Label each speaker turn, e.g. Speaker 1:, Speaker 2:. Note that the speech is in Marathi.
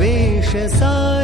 Speaker 1: वेश सा